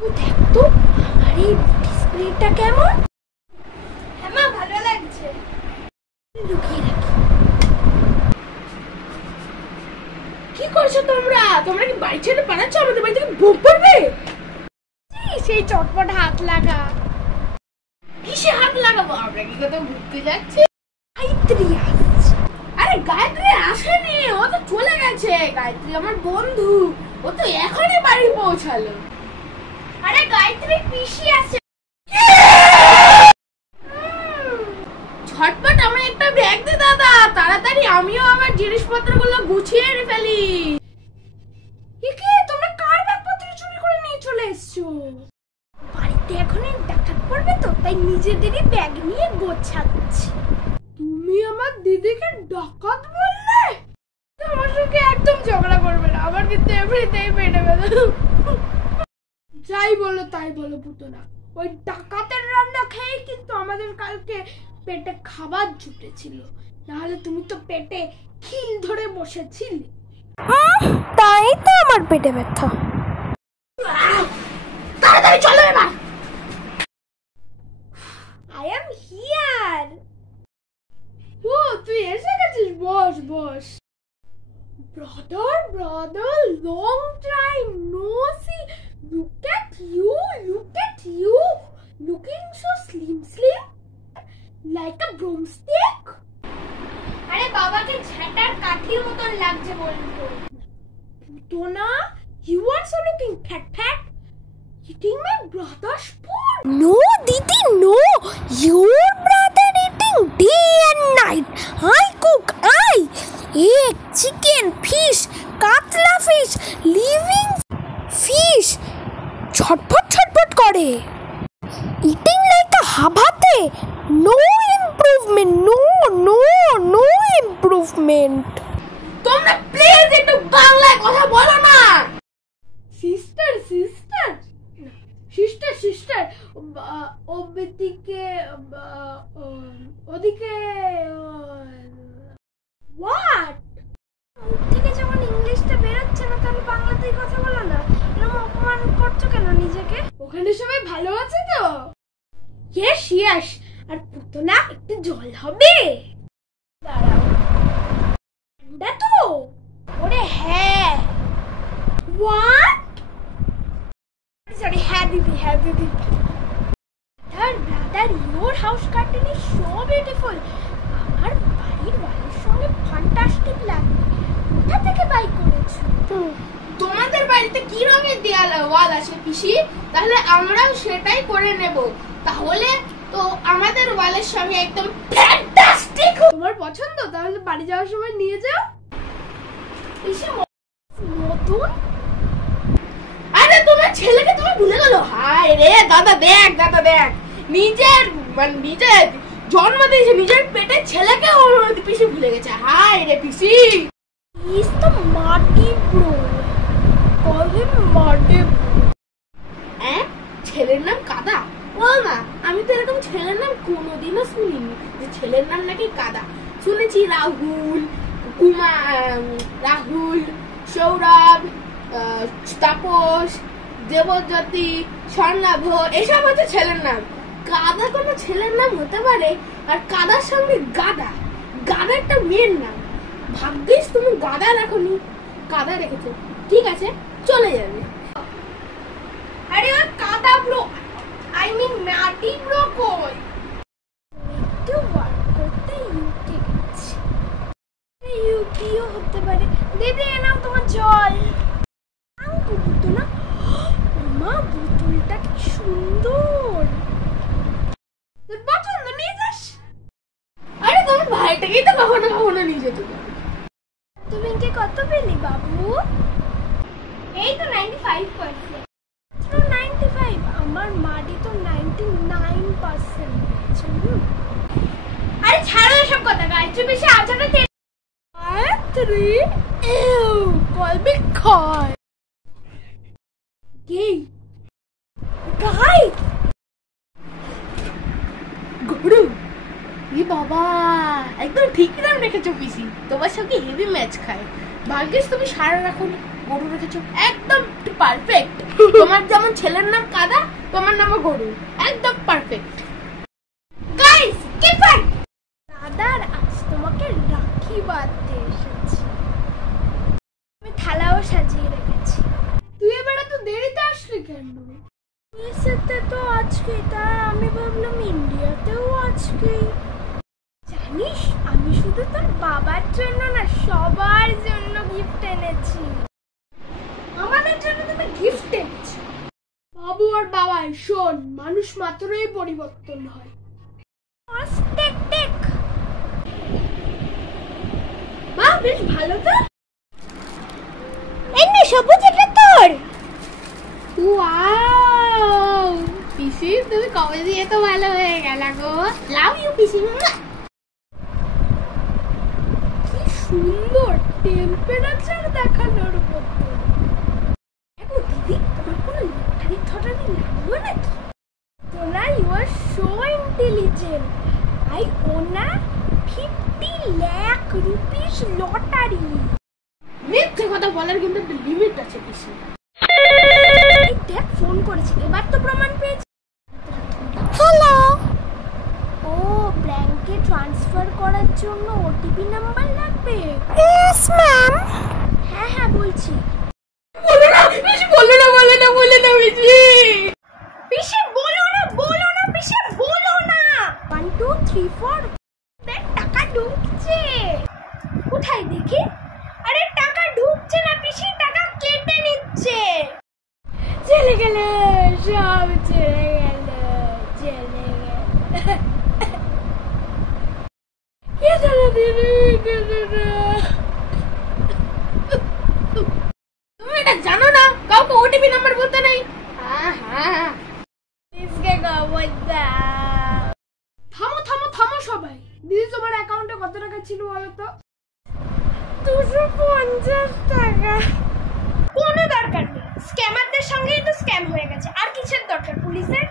দেখ তো আমার এই ডিসপ্লেটা কেমন। হ্যাঁ মা, ভালো লাগছে। লুকিয়ে রাখি। কি করছো তোমরা? তোমরা কি বাড়ি ছেড়ে পালাচ্ছ? আমাদের বাড়ি থেকে বোম পড়বে। সেই চটপট হাত লাগা। কিসে হাত লাগাবো? আমরা কি কোথাও ঘুরতে যাচ্ছি? গায়ত্রী আসছে। আরে গায়ত্রী আসেনি, ও তো চলে গেছে। গায়ত্রী আমার বন্ধু, ও তো এখনই বাড়ি পৌঁছালো। আরে গায়ত্রী পিসি আছে। ঝটপট আমার একটা ব্যাগ দে দাদা, তাড়াতাড়ি আমিও আমার জিনিসপত্রগুলো গুছিয়ে ফেলি। তোমরা কার ব্যাগপত্র চুরি করে নিয়ে চলে এসছো? বাড়িতে এখনই ডাকাত পড়বে তো, তাই নিজেদেরই ব্যাগ নিয়ে গোছাচ্ছি। তুমি আমার দিদিকে ডাকাত বললে? আমার সঙ্গে একদম ঝগড়া করবে না, আমার কিন্তু এমনিতেই পেটে ব্যথা। যাই বলো তাই বলো পুতনা, ওই ডাকাতের রান্না খেয়ে কিন্তু আমাদের কালকে পেটে খাবার জুটেছিল, নাহলে তুমি তো পেটে খিল ধরে বসেছিলে। তাই তো আমার পেটে ব্যথা। তাড়াতাড়ি চলো এবার। I am here. ও তুই এসে গেছিস, বস বস। Brother, long time no see. Look at you. Looking so slim, like a broomstick. আরে বাবাকে ঝাঁটার কাঠির মতন লাগছে বলতো। Putana, you also looking fat. Eating my brother's food? No, Didi, no. Your brother eating day and night. I cook, egg, chicken, fish, katla fish, living fish. ছটফট করে। Eating like a habate. No improvement. তোমরা please একটু বাংলায় কথা বলো না। Sister ওদিকে what? মুখ থেকে যখন ইংলিশটা বেরোচ্ছে না, তাহলে বাংলাতেই কথা বলো না। এরকম অপমান করছো কেন নিজেকে? ওখানে সবাই ভালো আছে তো? ইয়েস। আর পুতনা, একটু জল হবে? দাঁড়াও। ঠান্ডা তো? ওরে হ্যাঁ। হোয়াট? সরি, হ্যাঁ দিদি। Brother, your house curtain is so beautiful. আমার বাড়ির ওয়ালের সঙ্গে ফ্যান্টাস্টিক লাগবে। কোথা থেকে বাই করেছো? তোমাদের বাড়িতে কি রঙের ওয়াল আছে পিসি? তাহলে আমরাও সেটাই করে নেব। তাহলে তো আমাদের ওয়ালের সঙ্গে একদম ফ্যান্টাস্টিক। তোমার পছন্দ? তাহলে বাড়ি যাওয়ার সময় নিয়ে যাও। পিসি নতুন? আরে তোমার ছেলেকে তুমি ভুলে গেল? হায় রে দাদা, দেখ নিজের জন্ম দিয়েছে, নিজের পেটের ছেলেকে ওর পিসি ভুলে গেছে। হায় রে পিসি। ইজ তো মাটি ব্রো, কল হিম মাটি। ছেলের নাম কাদা? বল না, আমি তো এরকম ছেলের নাম কোনোদিনও শুনিনি যে ছেলের নাম নাকি কাদা। শুনেছি রাহুল, সৌরভ, তাপস, দেবজ্যোতি, স্বর্ণাভ, এসব হচ্ছে ছেলের নাম। কাদা কোনো ছেলের নাম হতে পারে? আর কাদার সঙ্গে গাদা একটা মেয়ের নাম। ভাগ্যিস তুমি গাদা রাখোনি, কাদা রেখেছো। ঠিক আছে, চলে যাবে। আরে ওর কাদা ব্রো, আই মিন মাটি ব্রো কই? একটু ওয়ার্ক করতে ইউকে গেছি। ইউকিও হতে পারে। দিদি নাও তোমার জল। না মা, বোতলটা কি সুন্দর। পছন্দ নিয়ে যাস। আরে তোমার ভাইটাকেই তো কখনো নিয়ে যেতে পারো। তুমি কি কত পেলি বাবু? এই তো 95%। 95? আমার মাটি তো 99%। আরে ছাড়ো এসব কথা, গায়ত্রী বেশি আচাটা গায়ত্রী কলবে খায়। গরু? বাবা, একদম ঠিক নাম রেখেছো পিসি। তোমার সঙ্গে হেভি ম্যাচ খায়। ভাগ্যিস তুমি সারা রাখো, গরু রেখেছো, একদম পারফেক্ট। তোমার যেমন ছেলের নাম কাদা, তোমার নামও গরু, একদম পারফেক্ট। Guys keep up. দাদার আজ তোমাকে রাখি বাঁধতে এসেছি, আমি থালাও সাজিয়ে রেখেছি। তুই এবার এত দেরিতে আসলি কেন? ইউএসএতে তো আজকে, তাই আমি ভাবলাম ইন্ডিয়াতেও আজকে। জানিস আমি শুধু তোর বাবার জন্য না, সবার জন্য গিফট এনেছি। আমাদের জন্য তুমি গিফট এনেছি? বাবু আর বাবা, শোন, মানুষ মাত্রই পরিবর্তন হয়। বাহ, বেশ ভালো তো। এনে সবুজ, এটা তোর। ওয়াও পিসি, তুমি কবে দিয়ে তো ভালো হয়ে গেল গো। লাভ ইউ পিসি। কি সুন্দর টেম্পারেচার দেখানোর মতো। দেখো দিদি, তোমার কোনো লটারি ঠটারি লাগলো নাকি? তোরা you are so intelligent. I won a 50 lakh rupees lottery. মিথ্যে কথা বলার কিন্তু একটা লিমিট আছে পিসি। দেখ ফোন করেছি, এবার তো প্রমাণ পেয়েছি। হ্যালো। ও, ব্যাংকে ট্রান্সফার করার জন্য ওটিপি নাম্বার লাগবে? Yes ma'am. হ্যাঁ হ্যাঁ বলছি। বলো না পিসি, বলো না, বলো না, বলো না পিসি। পিসি বলো না, বলো না পিসি, বলো না। 1 2 3 4 দেখ টাকা ঢুকছে। কোথায় দেখি? আরে টাকা ঢুকছে না পিসি, টাকা কেটে নিচ্ছে। চলে গেল, সব চলে গেল, চলে গেল। তুমি এটা জানো না, কাউকে ওটিপি নাম্বার বলতে নেই। থামো থামো থামো সবাই। দিদি তোমার অ্যাকাউন্টে কত টাকা ছিল বলো তো? 250 টাকা। কোনো দরকার নেই, স্ক্যামারদের সঙ্গেই তো স্ক্যাম হয়ে গেছে, আর কিসের দরকার পুলিশের?